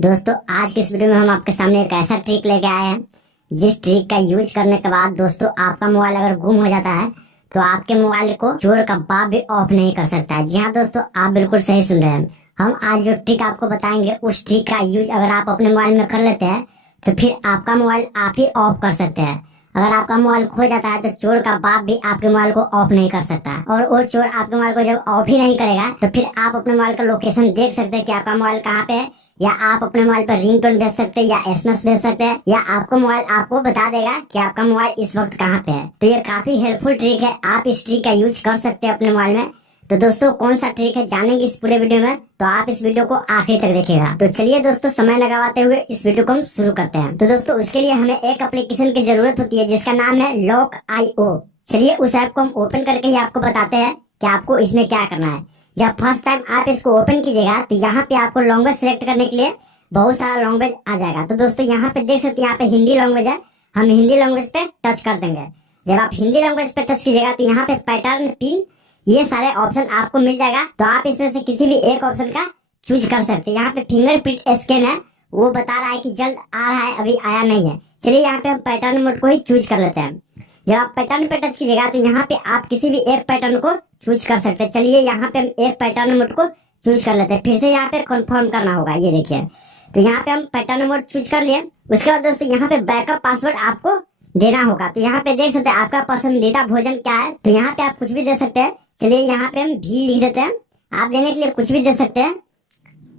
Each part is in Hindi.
दोस्तों आज की इस वीडियो में हम आपके सामने एक ऐसा ट्रिक लेके आए हैं जिस ट्रिक का यूज करने के बाद दोस्तों आपका मोबाइल अगर गुम हो जाता है तो आपके मोबाइल को चोर का बाप भी ऑफ नहीं कर सकता है। जी हाँ दोस्तों, आप बिल्कुल सही सुन रहे हैं। हम आज जो ट्रिक आपको बताएंगे उस ट्रिक का यूज अगर आप अपने मोबाइल में कर लेते हैं तो फिर आपका मोबाइल आप ही ऑफ कर सकते हैं। अगर आपका मोबाइल खो जाता है तो चोर का बाप भी आपके मोबाइल को ऑफ नहीं कर सकता, और वो चोर आपके मोबाइल को जब ऑफ ही नहीं करेगा तो फिर आप अपने मोबाइल का लोकेशन देख सकते हैं कि आपका मोबाइल कहाँ पे है, या आप अपने मोबाइल पर रिंगटोन भेज सकते हैं या एसएमएस भेज सकते हैं, या आपको मोबाइल आपको बता देगा कि आपका मोबाइल इस वक्त कहाँ पे है। तो ये काफी हेल्पफुल ट्रिक है, आप इस ट्रिक का यूज कर सकते हैं अपने मोबाइल में। तो दोस्तों कौन सा ट्रिक है जानेंगे इस पूरे वीडियो में, तो आप इस वीडियो को आखिर तक देखिएगा। तो चलिए दोस्तों समय लगाते हुए इस वीडियो को हम शुरू करते हैं। तो दोस्तों उसके लिए हमें एक एप्लीकेशन की जरूरत होती है जिसका नाम है Lock.io। चलिए उस ऐप को हम ओपन करके ही आपको बताते हैं कि आपको इसमें क्या करना है। जब फर्स्ट टाइम आप इसको ओपन कीजिएगा तो यहाँ पे आपको लैंग्वेज सिलेक्ट करने के लिए बहुत सारा लैंग्वेज आ जाएगा। तो दोस्तों यहाँ पे देख सकते हैं यहाँ पे हिंदी लैंग्वेज है, हम हिंदी लैंग्वेज पे टच कर देंगे। जब आप हिंदी लैंग्वेज पे टच कीजिएगा तो यहाँ पे पैटर्न, पिन, ये सारे ऑप्शन आपको मिल जाएगा। तो आप इसमें से किसी भी एक ऑप्शन का चूज कर सकते हैं। यहाँ पे फिंगरप्रिंट स्कैन है, वो बता रहा है कि जल्द आ रहा है, अभी आया नहीं है। चलिए यहाँ पे हम पैटर्न मोड को ही चूज कर लेते हैं। जब आप पैटर्न पे टच कीजिएगा तो यहाँ पे आप किसी भी एक पैटर्न को चूज कर सकते हैं। चलिए यहाँ पे हम एक पैटर्न मोड को चूज कर लेते हैं। फिर से यहाँ पे कंफर्म करना होगा, ये देखिए। तो यहाँ पे हम पैटर्न मोड चूज कर लिए। उसके बाद दोस्तों यहाँ पे बैकअप पासवर्ड आपको देना होगा। तो यहाँ पे देख सकते हैं आपका पसंदीदा भोजन क्या है, तो यहाँ पे आप कुछ भी दे सकते हैं। चलिए यहाँ पे हम भी लिख देते हैं, आप देने के लिए कुछ भी दे सकते हैं।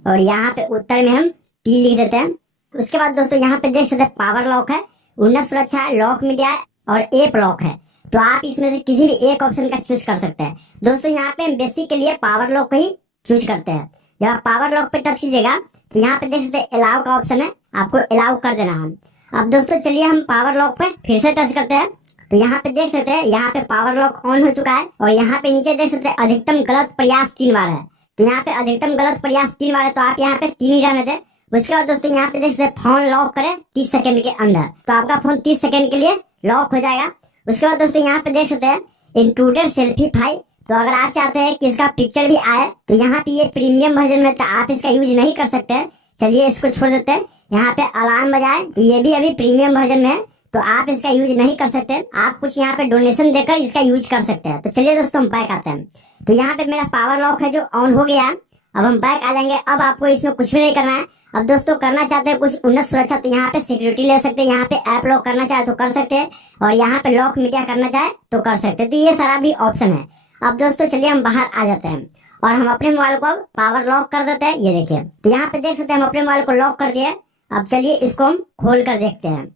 और यहाँ पे उत्तर में हम टी लिख देते हैं। उसके बाद दोस्तों यहाँ पे देख सकते हैं पावर लॉक है, उन्नत सुरक्षा है, लॉक मीडिया है और एप लॉक है। तो आप इसमें से किसी भी एक ऑप्शन का चूज कर सकते हैं। दोस्तों यहाँ पे हम बेसिक के लिए पावर लॉक को ही चूज करते हैं। जब आप पावर लॉक पे टच कीजिएगा तो यहाँ पे देख सकते हैं अलाउ का ऑप्शन है, आपको अलाउ कर देना है। अब दोस्तों चलिए हम पावर लॉक पे फिर से टच करते हैं। तो यहाँ पे देख सकते हैं यहाँ पे पावर लॉक ऑन हो चुका है, और यहाँ पे नीचे देख सकते हैं अधिकतम गलत प्रयास 3 बार है। तो यहाँ पे अधिकतम गलत प्रयास 3 बार है, तो आप यहाँ पे 3 ही रहने दें। उसके बाद दोस्तों यहाँ पे देख सकते हैं फोन लॉक करें 30 सेकंड के अंदर, तो आपका फोन 30 सेकंड के लिए लॉक हो जाएगा। उसके बाद दोस्तों यहाँ पे देख सकते हैं इंट्रूडर सेल्फी फाइल। तो अगर आप चाहते हैं कि इसका पिक्चर भी आए तो यहाँ पे ये प्रीमियम वर्जन में तो आप इसका यूज नहीं कर सकते हैं। चलिए इसको छोड़ देते हैं। यहाँ पे अलार्म बजाए, तो ये भी अभी प्रीमियम वर्जन में है, तो आप इसका यूज नहीं कर सकते। आप कुछ यहाँ पे डोनेशन देकर इसका यूज कर सकते हैं। तो चलिए दोस्तों हम बैक आते हैं। तो यहाँ पे मेरा पावर लॉक है जो ऑन हो गया है। अब हम बैक आ जाएंगे। अब आपको इसमें कुछ भी नहीं करना है। अब दोस्तों करना चाहते हैं कुछ उन्नत सुरक्षा, तो यहाँ पे सिक्योरिटी ले सकते हैं। यहाँ पे ऐप लॉक करना चाहे तो कर सकते हैं, और यहाँ पे लॉक मीडिया करना चाहे तो कर सकते हैं। तो ये सारा भी ऑप्शन है। अब दोस्तों चलिए हम बाहर आ जाते हैं और हम अपने मोबाइल को पावर लॉक कर देते हैं। ये देखिए, तो यहाँ पे देख सकते हैं हम अपने मोबाइल को लॉक कर दिए। अब चलिए इसको हम खोल कर देखते हैं।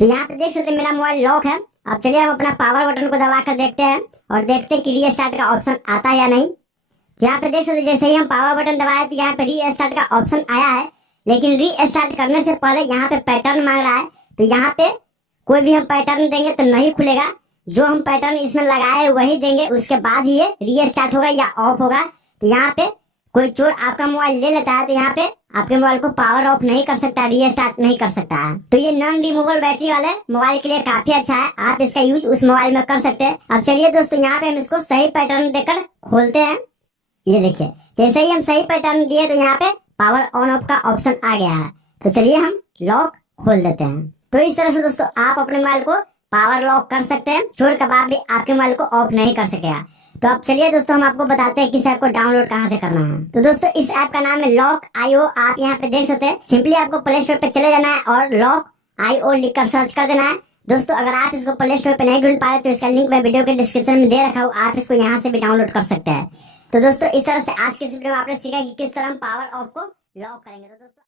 तो यहाँ पे देख सकते हैं मेरा मोबाइल लॉक है। अब चलिए हम अपना पावर बटन को दबा कर देखते हैं और देखते हैं कि रीस्टार्ट का ऑप्शन आता है या नहीं। यहाँ पे देख सकते हैं जैसे ही हम पावर बटन दबाए तो यहाँ पे रीस्टार्ट का ऑप्शन आया है, लेकिन रीस्टार्ट करने से पहले यहाँ पे पैटर्न मांग रहा है। तो यहाँ पे कोई भी हम पैटर्न देंगे तो नहीं खुलेगा, जो हम पैटर्न इसमें लगाए वही देंगे, उसके बाद ही ये रीस्टार्ट होगा या ऑफ होगा। तो यहाँ पे कोई चोर आपका मोबाइल ले लेता है तो यहाँ पे आपके मोबाइल को पावर ऑफ नहीं कर सकता, रीस्टार्ट नहीं कर सकता है। तो ये नॉन रिमूवेबल बैटरी वाले मोबाइल के लिए काफी अच्छा है, आप इसका यूज उस मोबाइल में कर सकते हैं। अब चलिए दोस्तों यहाँ पे हम इसको सही पैटर्न देकर खोलते हैं। ये देखिए, जैसे ही हम सही पैटर्न दिए तो यहाँ पे पावर ऑन ऑफ का ऑप्शन आ गया है। तो चलिए हम लॉक खोल देते हैं। तो इस तरह से दोस्तों आप अपने मोबाइल को पावर लॉक कर सकते हैं, चोर का बाप भी आपके मोबाइल को ऑफ नहीं कर सकेगा। तो अब चलिए दोस्तों हम आपको बताते हैं कि इस ऐप को डाउनलोड कहाँ से करना है। तो दोस्तों इस ऐप का नाम है Lock.io। आप यहाँ पे देख सकते हैं, सिंपली आपको प्ले स्टोर पे चले जाना है और Lock.io लिखकर सर्च कर देना है। दोस्तों अगर आप इसको प्ले स्टोर पे नहीं ढूंढ पा रहे तो इसका लिंक मैं वीडियो के डिस्क्रिप्शन में दे रखा हूँ, आप इसको यहाँ से भी डाउनलोड कर सकते हैं। तो दोस्तों इस तरह से आज के इस वीडियो में आपने सीखा कि किस तरह हम पावर ऑफ को लॉक करेंगे। तो दोस्तों